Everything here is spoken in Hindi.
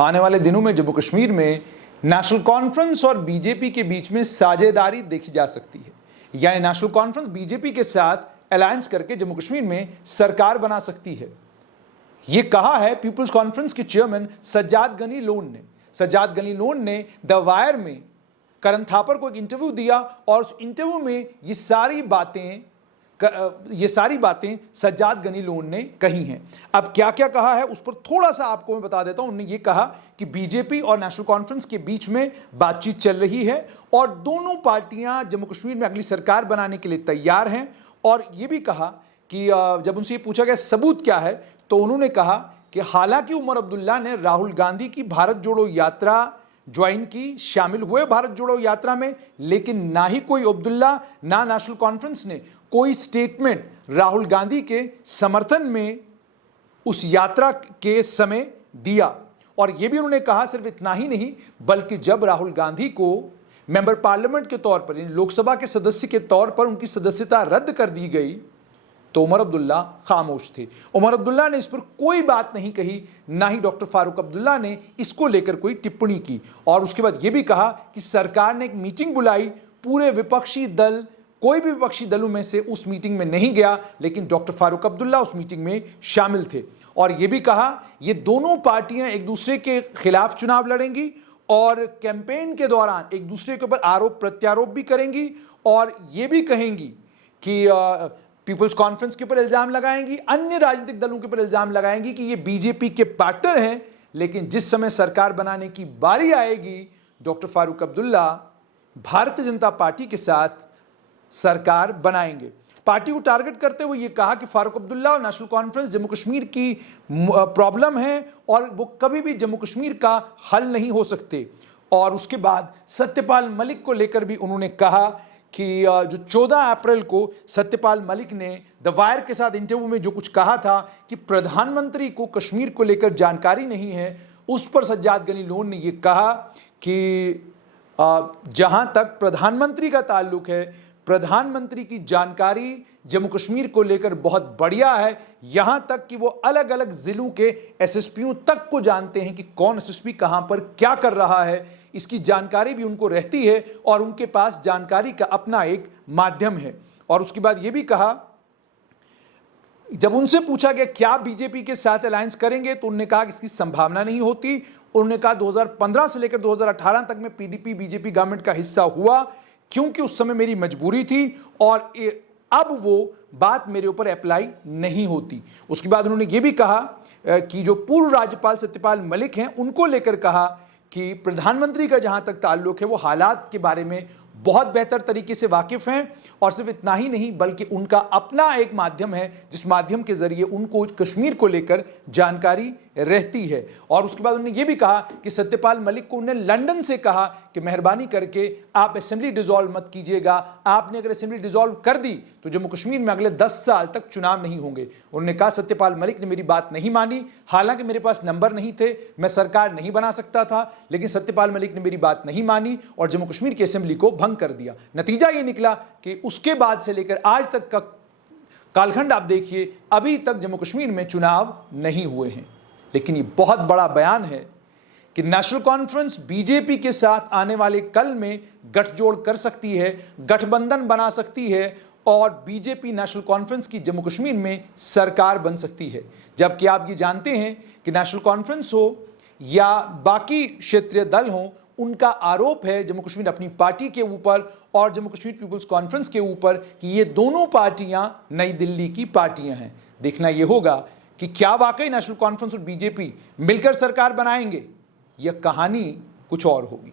आने वाले दिनों में जम्मू कश्मीर में नेशनल कॉन्फ्रेंस और बीजेपी के बीच में साझेदारी देखी जा सकती है, यानी नेशनल कॉन्फ्रेंस बीजेपी के साथ अलायंस करके जम्मू कश्मीर में सरकार बना सकती है। यह कहा है पीपुल्स कॉन्फ्रेंस के चेयरमैन सज्जाद गनी लोन ने। सज्जाद गनी लोन ने द वायर में करण थापर को एक इंटरव्यू दिया और उस इंटरव्यू में ये सारी बातें सज्जाद गनी लोन ने कही हैं। अब क्या क्या कहा है उस पर थोड़ा सा आपको मैं बता देता हूं। उन्होंने ये कहा कि बीजेपी और नेशनल कॉन्फ्रेंस के बीच में बातचीत चल रही है और दोनों पार्टियां जम्मू कश्मीर में अगली सरकार बनाने के लिए तैयार हैं। और ये भी कहा कि जब उनसे ये पूछा गया सबूत क्या है, तो उन्होंने कहा कि हालांकि उमर अब्दुल्ला ने राहुल गांधी की भारत जोड़ो यात्रा ज्वाइन की, शामिल हुए भारत जोड़ो यात्रा में, लेकिन ना ही कोई अब्दुल्ला ना नेशनल कॉन्फ्रेंस ने कोई स्टेटमेंट राहुल गांधी के समर्थन में उस यात्रा के समय दिया। और यह भी उन्होंने कहा सिर्फ इतना ही नहीं, बल्कि जब राहुल गांधी को मेंबर पार्लियामेंट के तौर पर, लोकसभा के सदस्य के तौर पर उनकी सदस्यता रद्द कर दी गई, तो उमर अब्दुल्ला खामोश थे। उमर अब्दुल्ला ने इस पर कोई बात नहीं कही, ना ही डॉक्टर फारूक अब्दुल्ला ने इसको लेकर कोई टिप्पणी की। और उसके बाद यह भी कहा कि सरकार ने एक मीटिंग बुलाई, पूरे विपक्षी दल, कोई भी विपक्षी दलों में से उस मीटिंग में नहीं गया, लेकिन डॉक्टर फारूक अब्दुल्ला उस मीटिंग में शामिल थे। और यह भी कहा ये दोनों पार्टियां एक दूसरे के खिलाफ चुनाव लड़ेंगी और कैंपेन के दौरान एक दूसरे के ऊपर आरोप प्रत्यारोप भी करेंगी और यह भी कहेंगी कि पीपुल्स कॉन्फ्रेंस के ऊपर इल्जाम लगाएंगी, अन्य राजनीतिक दलों के ऊपर इल्जाम लगाएंगी कि ये बीजेपी के पार्टनर हैं। लेकिन जिस समय सरकार बनाने की बारी आएगी, डॉक्टर फारूक अब्दुल्ला भारतीय जनता पार्टी के साथ सरकार बनाएंगे। पार्टी को टारगेट करते हुए यह कहा कि फारूक अब्दुल्ला और नेशनल कॉन्फ्रेंस जम्मू कश्मीर की प्रॉब्लम है और वो कभी भी जम्मू कश्मीर का हल नहीं हो सकते। और उसके बाद सत्यपाल मलिक को लेकर भी उन्होंने कहा कि जो 14 अप्रैल को सत्यपाल मलिक ने द वायर के साथ इंटरव्यू में जो कुछ कहा था कि प्रधानमंत्री को कश्मीर को लेकर जानकारी नहीं है, उस पर सज्जाद गनी लोन ने यह कहा कि जहां तक प्रधानमंत्री का ताल्लुक है, प्रधानमंत्री की जानकारी जम्मू कश्मीर को लेकर बहुत बढ़िया है, यहां तक कि वो अलग अलग जिलों के एसएसपीओ तक को जानते हैं कि कौन एसएसपी कहां पर क्या कर रहा है, इसकी जानकारी भी उनको रहती है और उनके पास जानकारी का अपना एक माध्यम है। और उसके बाद यह भी कहा, जब उनसे पूछा गया क्या बीजेपी के साथ अलायंस करेंगे, तो उन्होंने कहा कि इसकी संभावना नहीं होती। उन्होंने कहा 2015 से लेकर 2018 तक में पीडीपी बीजेपी गवर्नमेंट का हिस्सा हुआ क्योंकि उस समय मेरी मजबूरी थी और अब वो बात मेरे ऊपर अप्लाई नहीं होती। उसके बाद उन्होंने ये भी कहा कि जो पूर्व राज्यपाल सत्यपाल मलिक हैं, उनको लेकर कहा कि प्रधानमंत्री का जहां तक ताल्लुक है वो हालात के बारे में बहुत बेहतर तरीके से वाकिफ हैं और सिर्फ इतना ही नहीं बल्कि उनका अपना एक माध्यम है जिस माध्यम के जरिए उनको कश्मीर को लेकर जानकारी रहती है। और उसके बाद उन्होंने ये भी कहा कि सत्यपाल मलिक को उन्होंने लंदन से कहा कि मेहरबानी करके आप असेंबली डिसॉल्व मत कीजिएगा, आपने अगर असेंबली डिसॉल्व कर दी तो जम्मू कश्मीर में अगले 10 साल तक चुनाव नहीं होंगे। उन्होंने कहा सत्यपाल मलिक ने मेरी बात नहीं मानी, हालांकि मेरे पास नंबर नहीं थे, मैं सरकार नहीं बना सकता था, लेकिन सत्यपाल मलिक ने मेरी बात नहीं मानी और जम्मू कश्मीर की असेंबली को भंग कर दिया। नतीजा ये निकला कि उसके बाद से लेकर आज तक का कालखंड आप देखिए, अभी तक जम्मू कश्मीर में चुनाव नहीं हुए हैं। लेकिन ये बहुत बड़ा बयान है कि नेशनल कॉन्फ्रेंस बीजेपी के साथ आने वाले कल में गठजोड़ कर सकती है, गठबंधन बना सकती है और बीजेपी नेशनल कॉन्फ्रेंस की जम्मू कश्मीर में सरकार बन सकती है। जबकि आप ये जानते हैं कि नेशनल कॉन्फ्रेंस हो या बाकी क्षेत्रीय दल हो, उनका आरोप है जम्मू कश्मीर अपनी पार्टी के ऊपर और जम्मू कश्मीर पीपुल्स कॉन्फ्रेंस के ऊपर कि ये दोनों पार्टियां नई दिल्ली की पार्टियां हैं। देखना यह होगा कि क्या वाकई नेशनल कॉन्फ्रेंस और बीजेपी मिलकर सरकार बनाएंगे या कहानी कुछ और होगी।